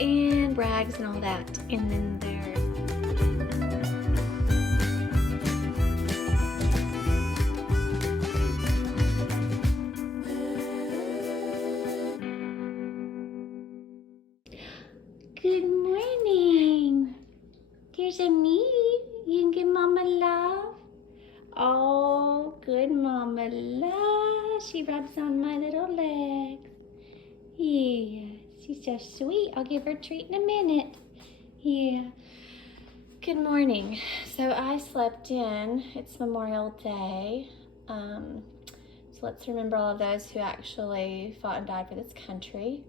and rags and all that. And then there's good morning. There's a me. You can give Mama love. Oh, good Mama love. She rubs on my little legs. Yeah, she's so sweet. I'll give her a treat in a minute. Yeah. Good morning. So I slept in. It's Memorial Day. So let's remember all of those who actually fought and died for this country.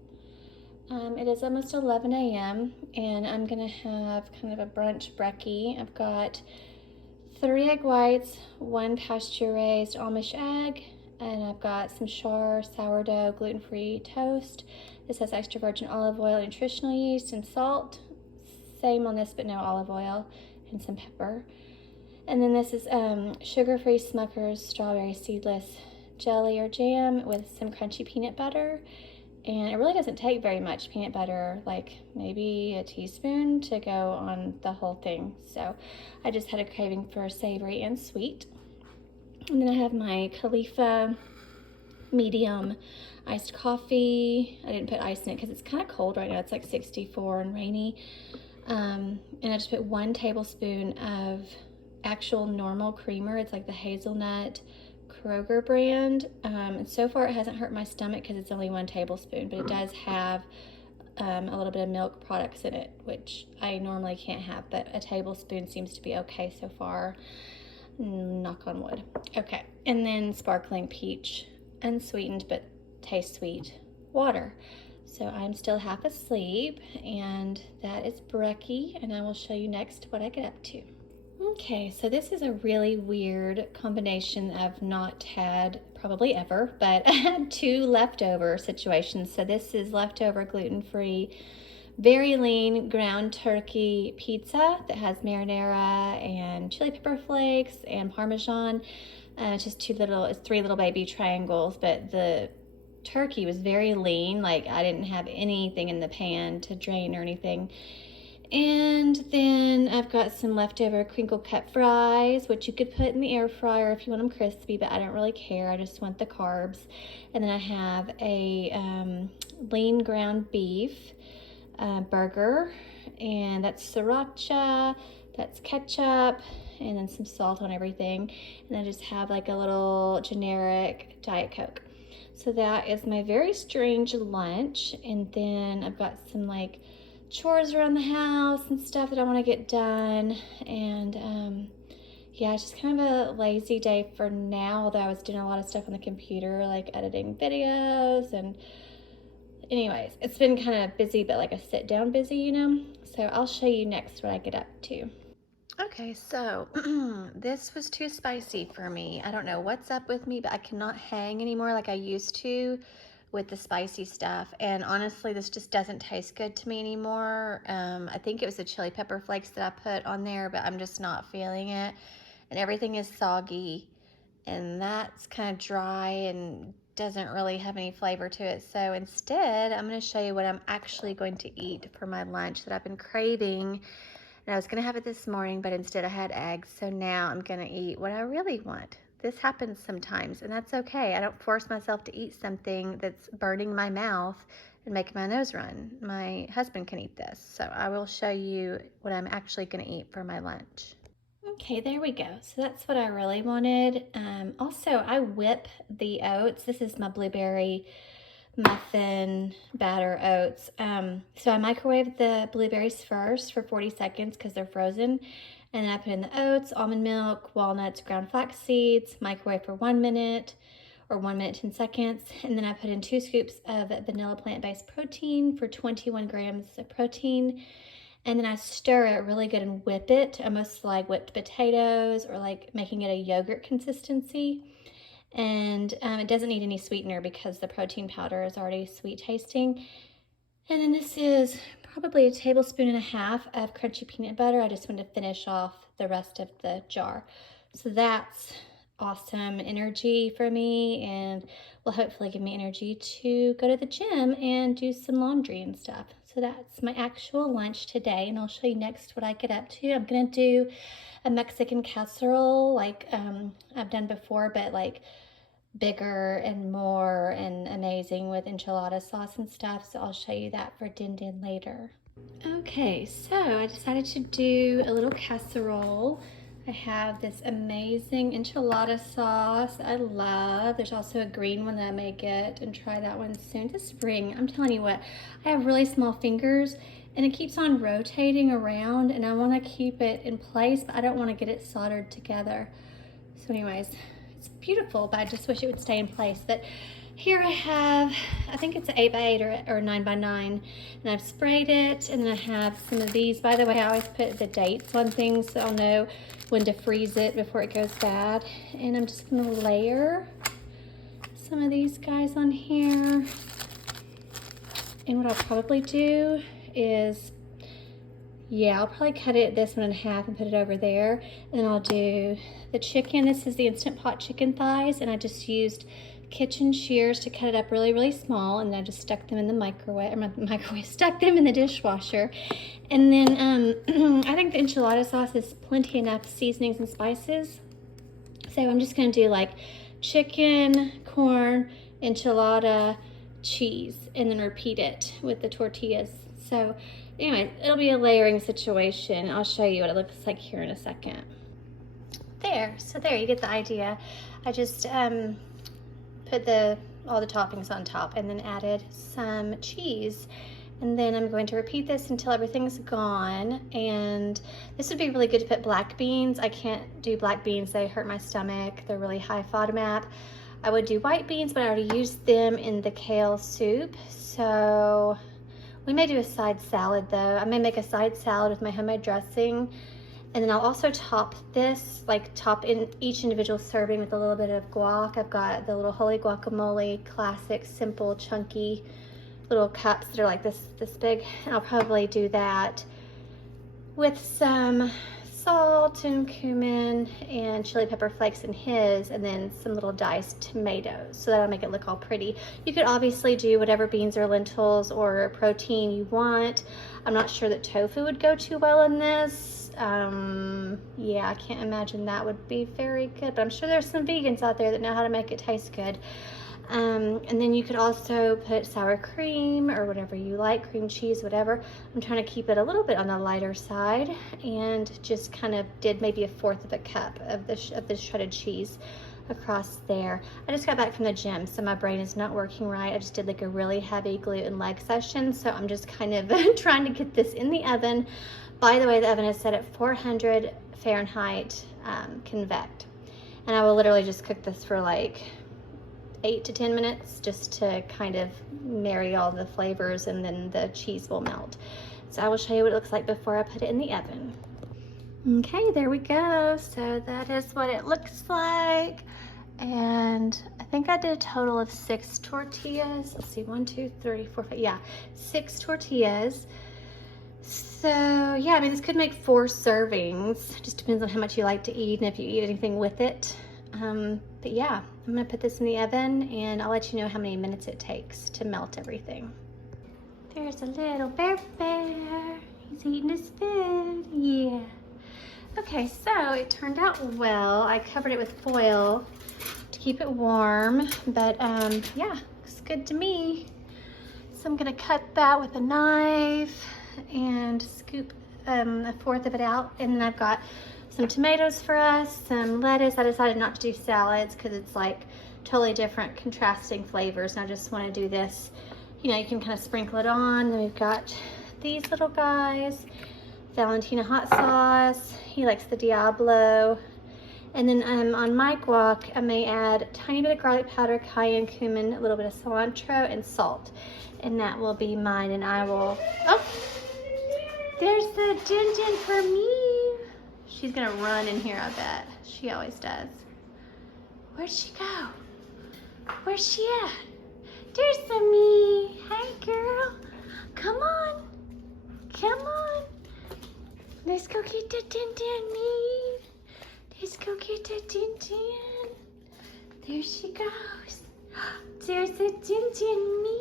It is almost 11 a.m. and I'm gonna have kind of a brunch brekkie. I've got 3 egg whites, 1 pasture-raised Amish egg, and I've got some Char sourdough gluten-free toast. This has extra virgin olive oil, nutritional yeast, some salt. Same on this, but no olive oil, and some pepper. And then this is sugar-free Smucker's strawberry seedless jelly or jam with some crunchy peanut butter. And it really doesn't take very much peanut butter, like maybe a teaspoon to go on the whole thing. So I just had a craving for savory and sweet. And then I have my Khalifa medium iced coffee. I didn't put ice in it because it's kind of cold right now. It's like 64 and rainy. And I just put 1 tablespoon of actual normal creamer. It's like the hazelnut Kroger brand, and so far it hasn't hurt my stomach because it's only 1 tablespoon, but it does have a little bit of milk products in it, which I normally can't have, but a tablespoon seems to be okay so far. Knock on wood. Okay, and then sparkling peach, unsweetened but tastes sweet water. So I'm still half asleep, and that is brekkie, and I will show you next what I get up to. Okay, so this is a really weird combination I've not had probably ever, but I had 2 leftover situations. So this is leftover gluten-free, very lean ground turkey pizza that has marinara and chili pepper flakes and Parmesan. It's just 3 little baby triangles, but the turkey was very lean. Like I didn't have anything in the pan to drain or anything. And then I've got some leftover crinkle cut fries, which you could put in the air fryer if you want them crispy, but I don't really care. I just want the carbs. And then I have a lean ground beef burger, and that's sriracha, that's ketchup, and then some salt on everything. And I just have like a little generic Diet Coke. So that is my very strange lunch. And then I've got some like chores around the house and stuff that I want to get done, and yeah, it's just kind of a lazy day for now, although I was doing a lot of stuff on the computer, like editing videos, and anyways, it's been kind of busy, but like a sit down busy, you know. So I'll show you next what I get up to. Okay, so this was too spicy for me. I don't know what's up with me, but I cannot hang anymore like I used to with the spicy stuff, and honestly this just doesn't taste good to me anymore. I think it was the chili pepper flakes that I put on there, but I'm just not feeling it, and everything is soggy, and that's kind of dry and doesn't really have any flavor to it. So instead I'm going to show you what I'm actually going to eat for my lunch that I've been craving. And I was going to have it this morning, but instead I had eggs, so now I'm going to eat what I really want. This happens sometimes, and that's okay. I don't force myself to eat something that's burning my mouth and making my nose run. My husband can eat this, so I will show you what I'm actually going to eat for my lunch. Okay, there we go. So that's what I really wanted. Also, I whip the oats. This is my blueberry muffin batter oats. So I microwave the blueberries first for 40 seconds because they're frozen. And then I put in the oats, almond milk, walnuts, ground flax seeds, microwave for 1 minute or 1 minute, 10 seconds. And then I put in 2 scoops of vanilla plant-based protein for 21 grams of protein. And then I stir it really good and whip it, almost like whipped potatoes or like making it a yogurt consistency. And it doesn't need any sweetener because the protein powder is already sweet tasting. And then this is probably 1.5 tablespoons of crunchy peanut butter. I just want to finish off the rest of the jar. So that's awesome energy for me, and will hopefully give me energy to go to the gym and do some laundry and stuff. So that's my actual lunch today, and I'll show you next what I get up to. I'm gonna do a Mexican casserole like I've done before, but like bigger and more and amazing with enchilada sauce and stuff. So I'll show you that for Din Din later. Okay, so I decided to do a little casserole. I have this amazing enchilada sauce I love. There's also a green one that I may get and try that one soon. This spring, I'm telling you what, I have really small fingers and it keeps on rotating around and I want to keep it in place, but I don't want to get it soldered together. So anyways, it's beautiful, but I just wish it would stay in place. But here I have, I think it's an 8x8 or 9x9, and I've sprayed it, and then I have some of these. By the way, I always put the dates on things so I'll know when to freeze it before it goes bad. And I'm just gonna layer some of these guys on here. And what I'll probably do is, yeah, I'll probably cut this one in half and put it over there. And then I'll do the chicken. This is the Instant Pot chicken thighs, and I just used kitchen shears to cut it up really, really small, and I just stuck them in the stuck them in the dishwasher. And then I think the enchilada sauce is plenty enough seasonings and spices. So I'm just gonna do like chicken, corn, enchilada, cheese, and then repeat it with the tortillas. So anyway, it'll be a layering situation. I'll show you what it looks like here in a second. So there, you get the idea. I just put all the toppings on top and then added some cheese. And then I'm going to repeat this until everything's gone. And this would be really good to put black beans. I can't do black beans, they hurt my stomach. They're really high FODMAP. I would do white beans, but I already used them in the kale soup. So we may do a side salad though. I may make a side salad with my homemade dressing. And then I'll also top this, like top in each individual serving with a little bit of guac. I've got the little Holy Guacamole, classic, simple, chunky little cups that are like this big. And I'll probably do that with some salt and cumin and chili pepper flakes in his, and then some little diced tomatoes. So that'll make it look all pretty. You could obviously do whatever beans or lentils or protein you want. I'm not sure that tofu would go too well in this. Yeah, I can't imagine that would be very good, but I'm sure there's some vegans out there that know how to make it taste good. And then you could also put sour cream or whatever you like, cream cheese, whatever. I'm trying to keep it a little bit on the lighter side, and just kind of did maybe 1/4 of a cup of this shredded cheese across there. I just got back from the gym, so my brain is not working right. I just did like a really heavy glute and leg session, so I'm just kind of trying to get this in the oven. By the way, the oven is set at 400 Fahrenheit convect, and I will literally just cook this for like 8 to 10 minutes just to kind of marry all the flavors, and then the cheese will melt. So I will show you what it looks like before I put it in the oven. Okay, there we go. So that is what it looks like. And I think I did a total of 6 tortillas. Let's see, 1, 2, 3, 4, 5, yeah, 6 tortillas. So yeah, I mean, this could make 4 servings. Just depends on how much you like to eat and if you eat anything with it. But yeah, I'm gonna put this in the oven and I'll let you know how many minutes it takes to melt everything. There's a little bear. He's eating his food, yeah. Okay, so it turned out well. I covered it with foil to keep it warm, but yeah, looks good to me. So I'm gonna cut that with a knife and scoop 1/4 of it out, and then I've got some tomatoes for us, some lettuce. I decided not to do salads because it's like totally different contrasting flavors, and I just want to do this, you know, you can kind of sprinkle it on. Then we've got these little guys, Valentina hot sauce, he likes the Diablo, and then on my guac I may add a tiny bit of garlic powder, cayenne, cumin, a little bit of cilantro, and salt, and that will be mine. And I will, oh, there's the Din Din for me. She's gonna run in here, I bet. She always does. Where'd she go? Where's she at? There's the me. Hey, girl. Come on. Come on. Let's go get the Din Din me. Let's go get the Din Din. There she goes. There's the Din Din me.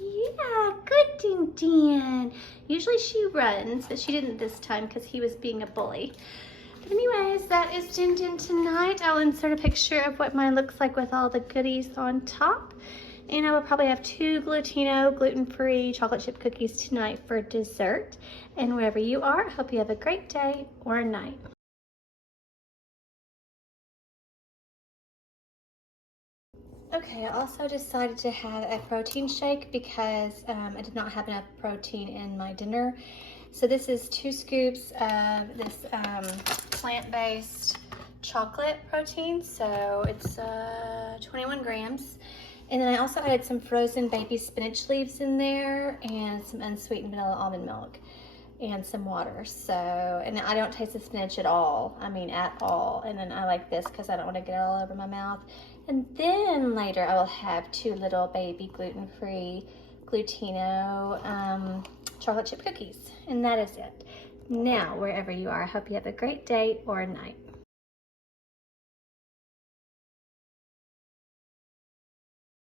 Yeah, good Din Din. Usually she runs, but she didn't this time because he was being a bully. But anyways, that is Din Din tonight. I'll insert a picture of what mine looks like with all the goodies on top. And I will probably have 2 Glutino gluten-free chocolate chip cookies tonight for dessert. And wherever you are, I hope you have a great day or night. Okay, I also decided to have a protein shake because I did not have enough protein in my dinner. So this is 2 scoops of this plant-based chocolate protein. So it's 21 grams. And then I also added some frozen baby spinach leaves in there and some unsweetened vanilla almond milk and some water. So, and I don't taste the spinach at all. I mean, at all. And then I like this because I don't want to get it all over my mouth. And then later I will have 2 little baby gluten-free Glutino chocolate chip cookies. And that is it. Now, wherever you are, I hope you have a great day or night.